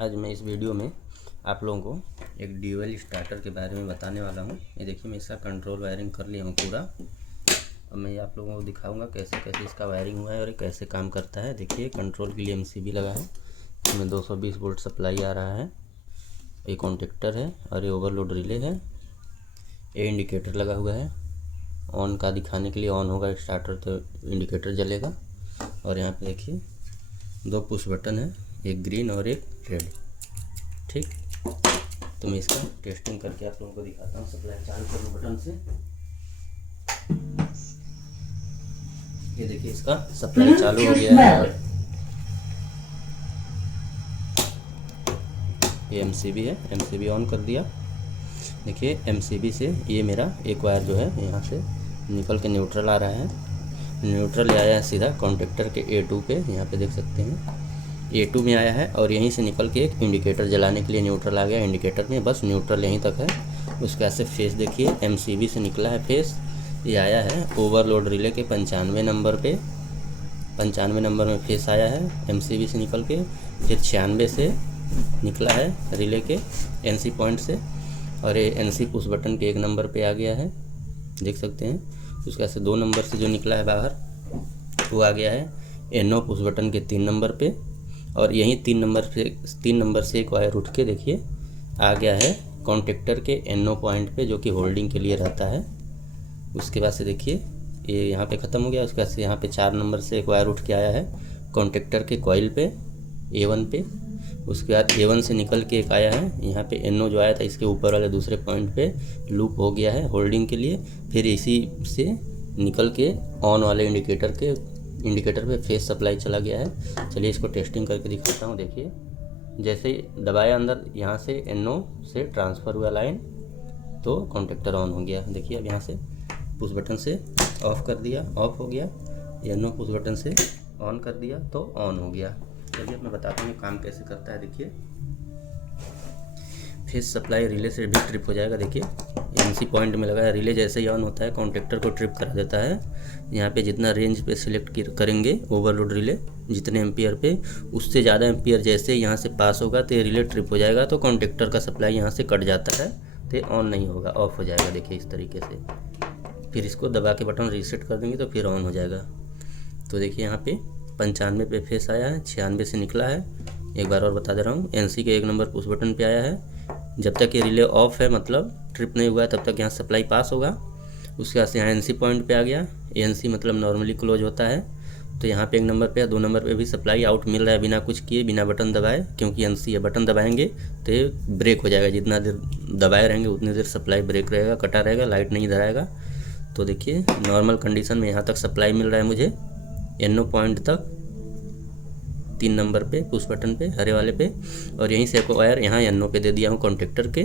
आज मैं इस वीडियो में आप लोगों को एक ड्यूअल स्टार्टर के बारे में बताने वाला हूं। ये देखिए मैं इसका कंट्रोल वायरिंग कर लिया हूं पूरा। अब मैं आप लोगों को दिखाऊंगा कैसे कैसे इसका वायरिंग हुआ है और ये कैसे काम करता है। देखिए कंट्रोल के लिए एमसीबी लगा है, इसमें 220 वोल्ट सप्लाई आ रहा है, ये कॉन्टेक्टर है और ये ओवरलोड रिले है। ये इंडिकेटर लगा हुआ है, ऑन का दिखाने के लिए, ऑन होगा स्टार्टर तो इंडिकेटर जलेगा। और यहाँ पे देखिए 2 पुश बटन है, एक ग्रीन और एक रेड। ठीक, तो मैं इसका टेस्टिंग करके आप लोगों को दिखाता हूँ। सप्लाई चालू करूँ बटन से, ये देखिए इसका सप्लाई चालू हो गया है। ये एमसीबी है, एमसीबी ऑन कर दिया। देखिए एमसीबी से ये मेरा एक वायर जो है यहाँ से निकल के न्यूट्रल आ रहा है। न्यूट्रल आया है सीधा कॉन्टेक्टर के A2 पे, यहाँ पे देख सकते हैं A2 में आया है। और यहीं से निकल के एक इंडिकेटर जलाने के लिए न्यूट्रल आ गया इंडिकेटर में, बस न्यूट्रल यहीं तक है। उसके ऐसे फेस देखिए एमसीबी से निकला है फेस, ये आया है ओवरलोड रिले के 95 नंबर पे। 95 नंबर में फेस आया है एमसीबी से निकल के, फिर 96 से निकला है रिले के एनसी पॉइंट से, और ये एनसी पुश बटन के 1 नंबर पे आ गया है, देख सकते हैं। उसके ऐसे 2 नंबर से जो निकला है बाहर वो आ गया है एनओ पुश बटन के 3 नंबर पे। और यहीं 3 नंबर से एक वायर उठ के देखिए आ गया है कॉन्टेक्टर के एनओ पॉइंट पे, जो कि होल्डिंग के लिए रहता है। उसके बाद से देखिए ये यहाँ पे ख़त्म हो गया। उसके बाद से यहाँ पे 4 नंबर से एक वायर उठ के आया है कॉन्टेक्टर के कॉइल पे A1 पे। उसके बाद A1 से निकल के एक आया है यहाँ पे एनओ जो आया था इसके ऊपर वाले दूसरे पॉइंट पे लूप हो गया है होल्डिंग के लिए। फिर इसी से निकल के ऑन वाले इंडिकेटर पे फेस सप्लाई चला गया है। चलिए इसको टेस्टिंग करके दिखाता हूँ। देखिए जैसे ही दबाया अंदर, यहाँ से एनओ से ट्रांसफ़र हुआ लाइन तो कॉन्टेक्टर ऑन हो गया। देखिए अब यहाँ से पुश बटन से ऑफ़ कर दिया, ऑफ हो गया। एनओ पुश बटन से ऑन कर दिया तो ऑन हो गया। चलिए मैं बताता हूँ काम कैसे करता है। देखिए फेस सप्लाई रिले से भी ट्रिप हो जाएगा। देखिए एनसी पॉइंट में लगा है, रिले जैसे ही ऑन होता है कॉन्टेक्टर को ट्रिप करा देता है। यहाँ पे जितना रेंज पे सिलेक्ट करेंगे ओवरलोड रिले, जितने एम्पियर पे, उससे ज़्यादा एम्पियर जैसे यहाँ से पास होगा तो ये रिले ट्रिप हो जाएगा, तो कॉन्टेक्टर का सप्लाई यहाँ से कट जाता है, तो ये ऑन नहीं होगा, ऑफ हो जाएगा। देखिए इस तरीके से। फिर इसको दबा के बटन रीसेट कर देंगे तो फिर ऑन हो जाएगा। तो देखिए यहाँ पे 95 पे फेस आया है, 96 से निकला है। एक बार और बता दे रहा हूँ, एनसी के 1 नंबर पुश बटन पे आया है। जब तक ये रिले ऑफ है, मतलब ट्रिप नहीं हुआ है, तब तक यहाँ सप्लाई पास होगा। उसके बाद से यहाँ एनसी पॉइंट पे आ गया। एनसी मतलब नॉर्मली क्लोज होता है, तो यहाँ पे 1 नंबर पे या 2 नंबर पे भी सप्लाई आउट मिल रहा है बिना कुछ किए, बिना बटन दबाए, क्योंकि एनसी है। बटन दबाएंगे तो ये ब्रेक हो जाएगा, जितना देर दबाए रहेंगे उतनी देर सप्लाई ब्रेक रहेगा, कटा रहेगा, लाइट नहीं धराएगा। तो देखिए नॉर्मल कंडीशन में यहाँ तक सप्लाई मिल रहा है मुझे, एनओ पॉइंट तक 3 नंबर पे पुश बटन पे हरे वाले पे। और यहीं से एक वायर यहाँ एनओ पे दे दिया हूँ कॉन्टेक्टर के,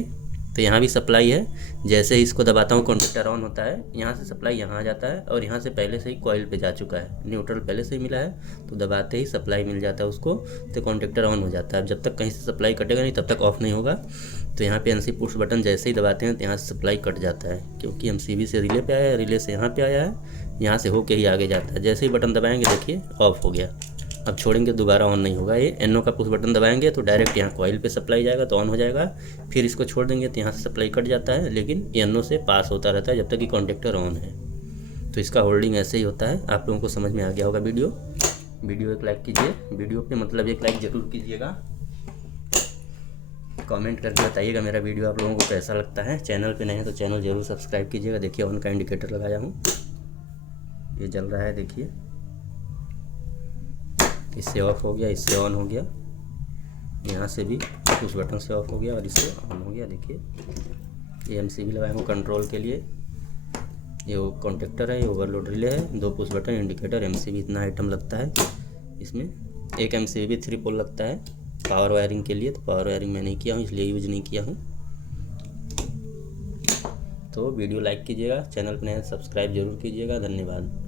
तो यहाँ भी सप्लाई है। जैसे ही इसको दबाता हूँ कॉन्टेक्टर ऑन होता है, यहाँ से सप्लाई यहाँ आ जाता है, और यहाँ से पहले से ही कॉइल पे जा चुका है, न्यूट्रल पहले से ही मिला है, तो दबाते ही सप्लाई मिल जाता है उसको, तो कॉन्टेक्टर ऑन हो जाता है। जब तक कहीं से सप्लाई कटेगा नहीं तब तक ऑफ नहीं होगा। तो यहाँ पे एनसी पुश बटन जैसे ही दबाते हैं तो यहाँ से सप्लाई कट जाता है, क्योंकि एमसीबी से रिले पे आया है, रिले से यहाँ पे आया है, यहाँ से होके ही आगे जाता है। जैसे ही बटन दबाएंगे देखिए ऑफ हो गया। अब छोड़ेंगे दोबारा ऑन नहीं होगा। ये एनओ का पुश बटन दबाएंगे तो डायरेक्ट यहाँ कॉइल पे सप्लाई जाएगा तो ऑन हो जाएगा। फिर इसको छोड़ देंगे तो यहाँ से सप्लाई कट जाता है, लेकिन एनओ से पास होता रहता है जब तक कि कॉन्टेक्टर ऑन है। तो इसका होल्डिंग ऐसे ही होता है। आप लोगों को समझ में आ गया होगा। वीडियो एक लाइक कीजिए, वीडियो पे मतलब एक लाइक ज़रूर कीजिएगा। कमेंट करके बताइएगा मेरा वीडियो आप लोगों को कैसा लगता है। चैनल पे नए हैं तो चैनल ज़रूर सब्सक्राइब कीजिएगा। देखिए ऑन का इंडिकेटर लगाया हूँ, ये जल रहा है। देखिए इससे ऑफ हो गया, इससे ऑन हो गया, यहाँ से भी पुश बटन से ऑफ हो गया और इससे ऑन हो गया। देखिए ये एमसीबी लगाया हूँ कंट्रोल के लिए, ये वो कॉन्टेक्टर है, ये ओवरलोड रिले है, 2 पुश बटन, इंडिकेटर, एमसीबी, इतना आइटम लगता है इसमें। एक एमसीबी 3 पोल लगता है पावर वायरिंग के लिए, तो पावर वायरिंग मैं नहीं किया हूँ इसलिए यूज नहीं किया हूँ। तो वीडियो लाइक कीजिएगा, चैनल पर नए सब्सक्राइब जरूर कीजिएगा। धन्यवाद।